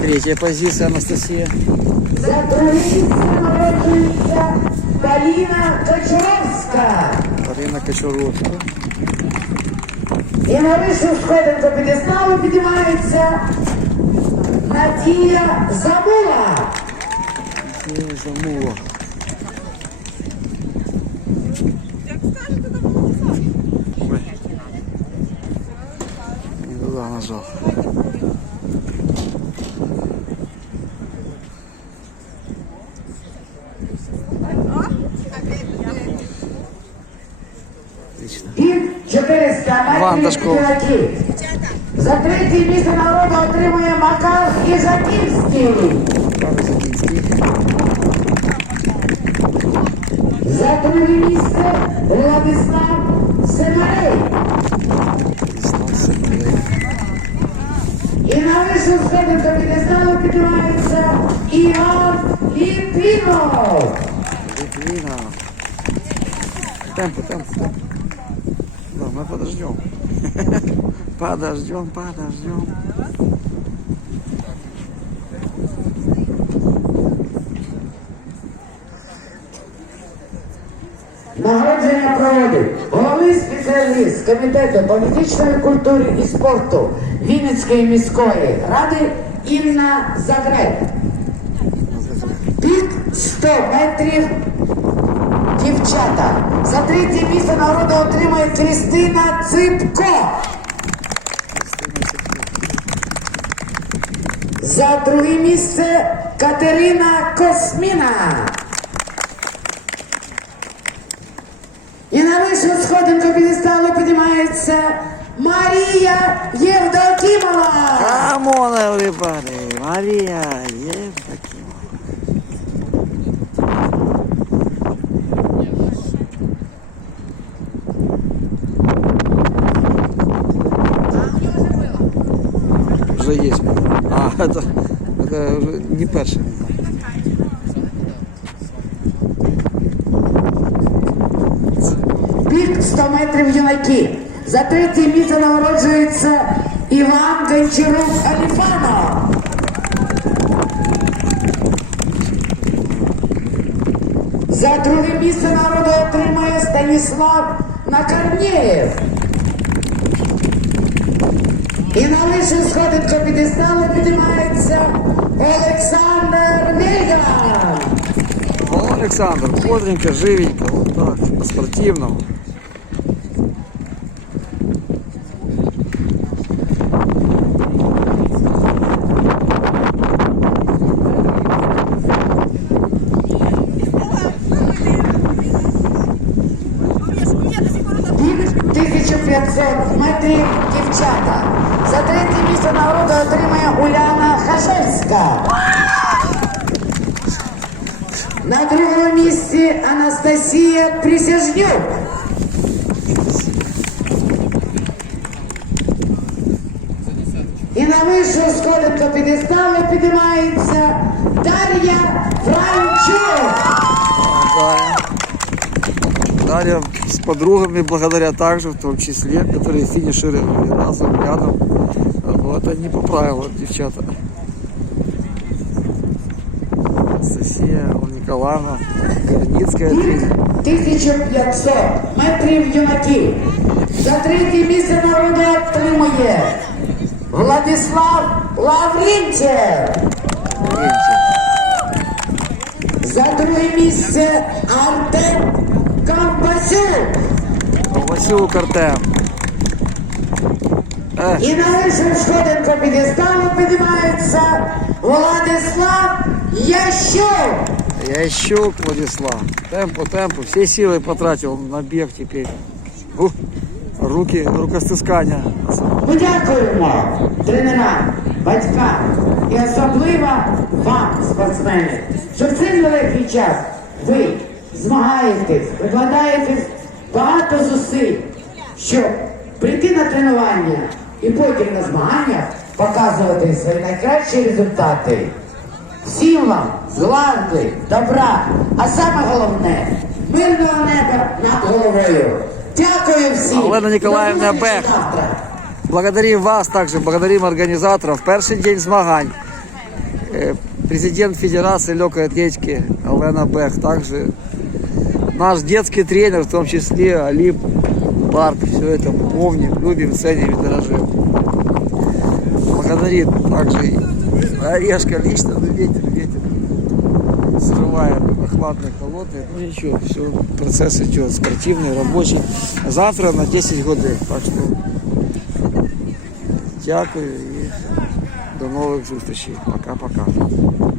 Третья позиция Анастасия. За друге місце народжується Поліна Кочаровська. Марина Кочаровська. І на вищу сходинку підізнаву піднімається Надія Забула. Ой, замула. 400 Іван метрів Дашков. кілометрів. За третє місце народу отримує Макар Ізаківський. Паразитинский. За друге місце Владислав Семарей. Ислам Сергей. І на вищу сходинку підізнаву піднімається Іван Літвінов. Литвина. Темпо, темпо, темпо. Да, мы подождем. Подождем, подождем. Нагородження проводить головний спеціаліст Комітету політичної культури і спорту Вінницької міської ради Інна Загреб. Пік 100 метрів дівчата. За третє місце нагороду отримує Крістина Ципко. За друге місце Катерина Косміна. І на вищу сходинку підістану піднімається Марія Євдокімова. Come А, это, это уже не перший. Бік 100 метрів юнаки. За третє місце нагороджується Іван Гончарук Аліфанов. За друге місце народу отримує Станіслав Накарнєєв. І на вищу сходинку підістали піднімається Олександр Вільган. Олександр, бодренько, живенько, вот так, по-спортивному. 1500 метрів дівчата. За третє місце нагороду отримує Уляна Хашевська. На другому місці Анастасія Присяжнюк. І на вищу сходинку підістави піднімається Дар'я Дарья с подругами, благодаря также, в том числе, которые финишировали разом, рядом. Вот они по правилам, девчата. Анастасия Николаевна, Горницкая тренер. 1500 метрів юнаків. За третє місце народу отримує Владислав Лаврентєв. За друге місце Артем Ковбасюк. Василу Артем. Е, І на вищу сходинку підістану піднімається Владислав Ящук. Ящук Владислав. Темпо, темпо. Все силы потратил на бег теперь. Ух, руки, рукостискання. Ми дякуємо тренерам, батькам і особливо вам, спортсмени, що в цей нелегкий час ви змагаєтесь, прикладаєте багато зусиль, щоб прийти на тренування і потім на змаганнях показувати свої найкращі результати. Всім вам злагоди, добра, а саме головне мирного неба над головою. Дякую всім. Олена Ніколаївна Бех. Благодарим вас также, благодарим организаторов. Перший день змагань. Президент Федерации легкой атлетики Алена Бех, также наш детский тренер, в том числе Алип Барк, все это помним, любим, ценим и дорожим. Благодарит также Орешка лично, ну ветер, ветер. Срывает охладный, холодный. Ну ничего, все, процесс идет спортивный, рабочий. Завтра на 10 годин. Так що дякую до нових зустрічей. Пока-пока.